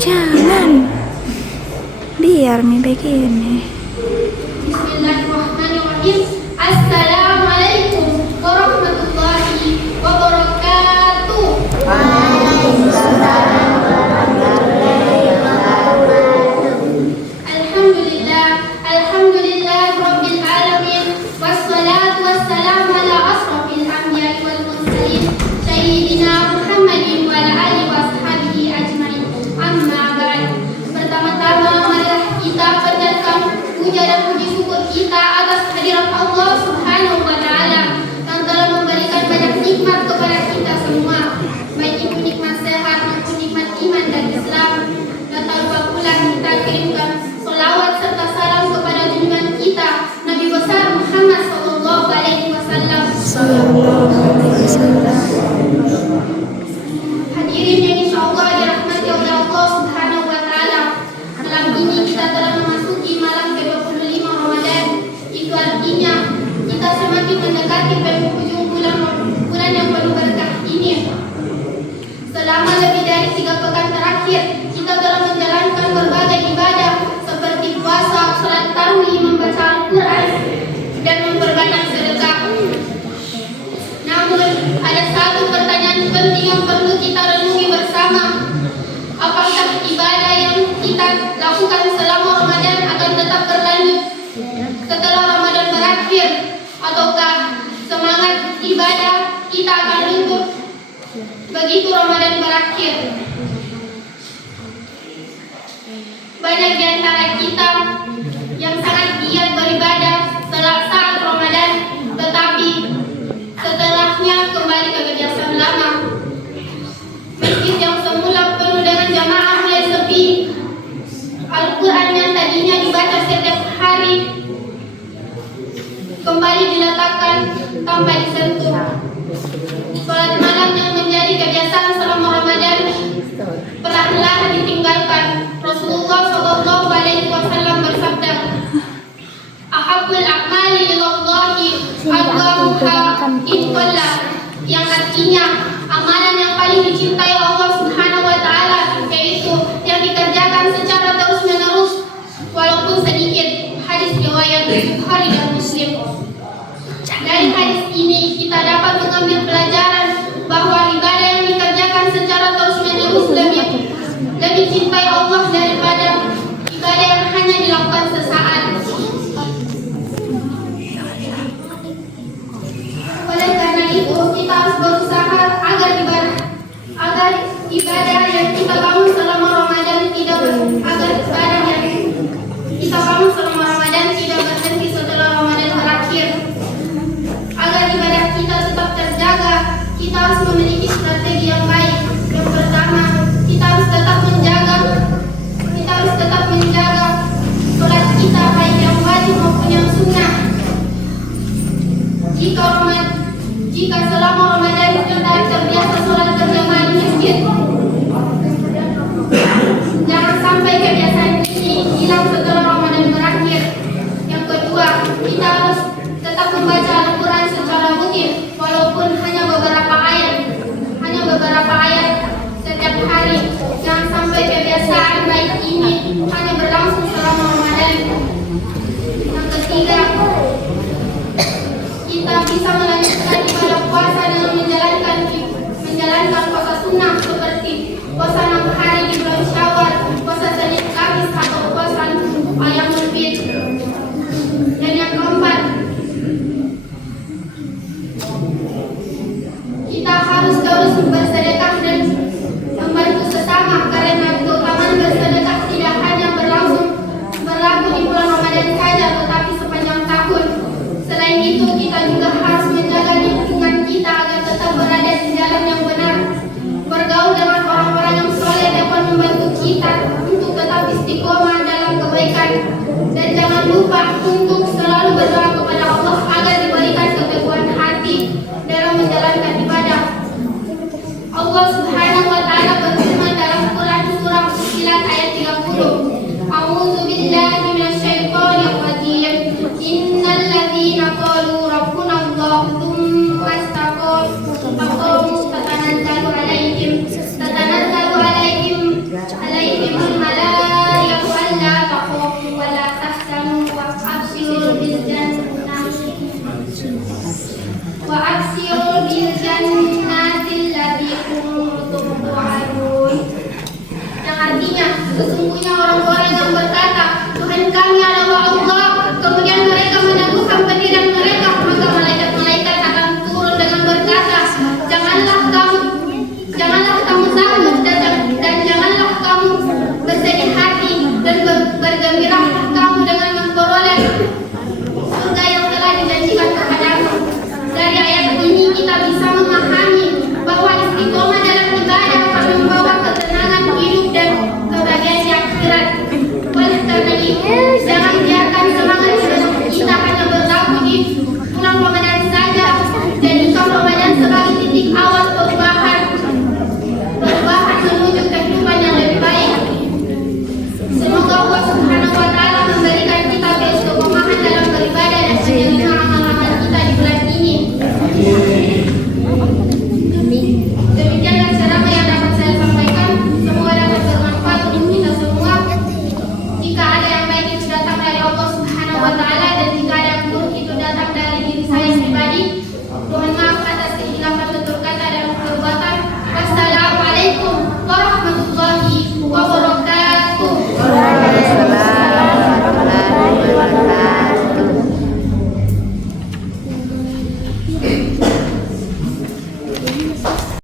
Jangan. Biar mi begini. Bismillahirrahmanirrahim. Assalamualaikum warahmatullahi wabarakatuh. Waalaikumsalam warahmatullahi wabarakatuh. Alhamdulillah rabbil alamin. Wassalatu wassalamu ala asrafil anbiya'i wal mursalin sayyidina Muhammadin wa ala alihi washabihi ajmain. Amma ba'd. Pertama-tama marilah kita panjatkan puja dan puji syukur kita atas hadirat Allah Subhanahu wa taala yang telah memberikan banyak nikmat kepada kita semua, baik itu nikmat sehat maupun nikmat iman dan Islam. Dan tak lupa pula kita kirimkan selawat serta salam kepada junjungan kita Nabi besar Muhammad sallallahu alaihi wasallam. Hadirin yang insyaallah dirahmati oleh Allah Subhanahu wa taala. Malam ini kita telah memasuki malam ke-25 Ramadan. Itu artinya kita semakin mendekati penghujung bulan yang penuh berkah ini. Selama lebih dari 3 pekan terakhir, kita telah menjalankan berbagai ibadah seperti puasa, salat tarawih, membaca Al-Quran, dan memperbanyak sedekah. Namun, ada satu pertanyaan penting yang perlu kita renungi bersama. Apakah ibadah yang kita lakukan selama Ramadan akan tetap berlanjut setelah Ramadan berakhir, ataukah semangat ibadah kita akan luntur begitu Ramadan berakhir? Banyak di antara kita yang sangat giat beribadah setelah saat Ramadan, tetapi setelahnya kembali ke kebiasaan lama. Masjid yang semula penuh dengan jamaah mulai sepi. Al-Quran yang tadinya dibaca setiap hari kembali diletakkan tanpa disentuh. Salat malam yang menjadi kebiasaan selama Ramadan perlahan-lahan ditinggalkan. Rasulullah sallallahu alaihi wasallam bersabda, "Ahabbul a'mali ilallahi adwamuha iqalla," yang artinya amalan yang paling dicintai Allah Subhanahu wa taala yaitu yang dikerjakan secara terus-menerus walaupun sedikit. Hadis riwayat Bukhari dan Muslim. Dari hadis ini kita dapat mengambil pelajaran bahwa ibadah yang dikerjakan secara terus-menerus lebih dicintai Allah daripada ibadah yang hanya dilakukan sesaat. Oleh karena itu kita harus berusaha agar ibadah yang kita bangun selama Ramadan tidak berhenti setelah Ramadan berakhir. Agar ibadah kita tetap terjaga, kita harus memiliki strategi yang baik. Yang pertama, kita harus tetap menjaga sholat kita, baik yang wajib maupun yang sunnah. Jika selama Ramadan kita terbiasa sholat berjamaah di masjid, jangan sampai kebiasaan ini hilang setelah Ramadan berakhir. Yang kedua, kita harus tetap membaca Al-Quran secara rutin, walaupun hanya beberapa ayat setiap hari. Jangan sampai kebiasaan baik ini hanya berlangsung selama Ramadan. Yang ketiga, kita bisa melanjutkan ibadah puasa dengan menjalankan puasa sunnah seperti puasa 6 hari di bulan Syawal, puasa Senin Kamis, atau puasa Ayyamul Bid. Dan yang keempat, kita harus terus bersedekah dan membantu sesama, karena keutamaan bersedekah tidak hanya berlaku di bulan Ramadan saja, tetapi sepanjang tahun. Selain itu, kita juga harus menjaga lingkungan kita agar tetap berada di jalan yang benar. Bergaul dengan orang-orang yang soleh dapat membantu kita untuk tetap istiqomah dalam kebaikan. Dan jangan lupa untuk selalu berdoa kepada Allah agar diberikan keteguhan hati dalam menjalankan ibadah. Allah Subhanahu wa taala berfirman dalam Quran surah Fussilat ayat 30. A'udzu billahi minasyaitonir rajim. Innal ladzina qalu absirul bil jannah wa absirul bil jannati allati kuntum tu'adun. Yang artinya sesungguhnya orang-orang yang berkata Tuhan kami adalah Allah, kemudian mereka meneguhkan pendirian mereka, maka malaikat-malaikat akan turun dengan berkata, janganlah kamu takut dan janganlah kamu bersedih hati dan bergembiralah kamu dengan memperoleh surga yang telah dijanjikan kepadamu. Dari ayat ini kita bisa memahami bahwa istiqomah dalam ibadah akan membawa ketenangan hidup dan kebahagiaan di akhirat. Oleh karena itu, jangan biarkan semangat kita hanya berlaku di bulan Ramadan saja. Jadikan Ramadan sebagai titik awal perubahan menuju kehidupan yang lebih baik. Semoga Allah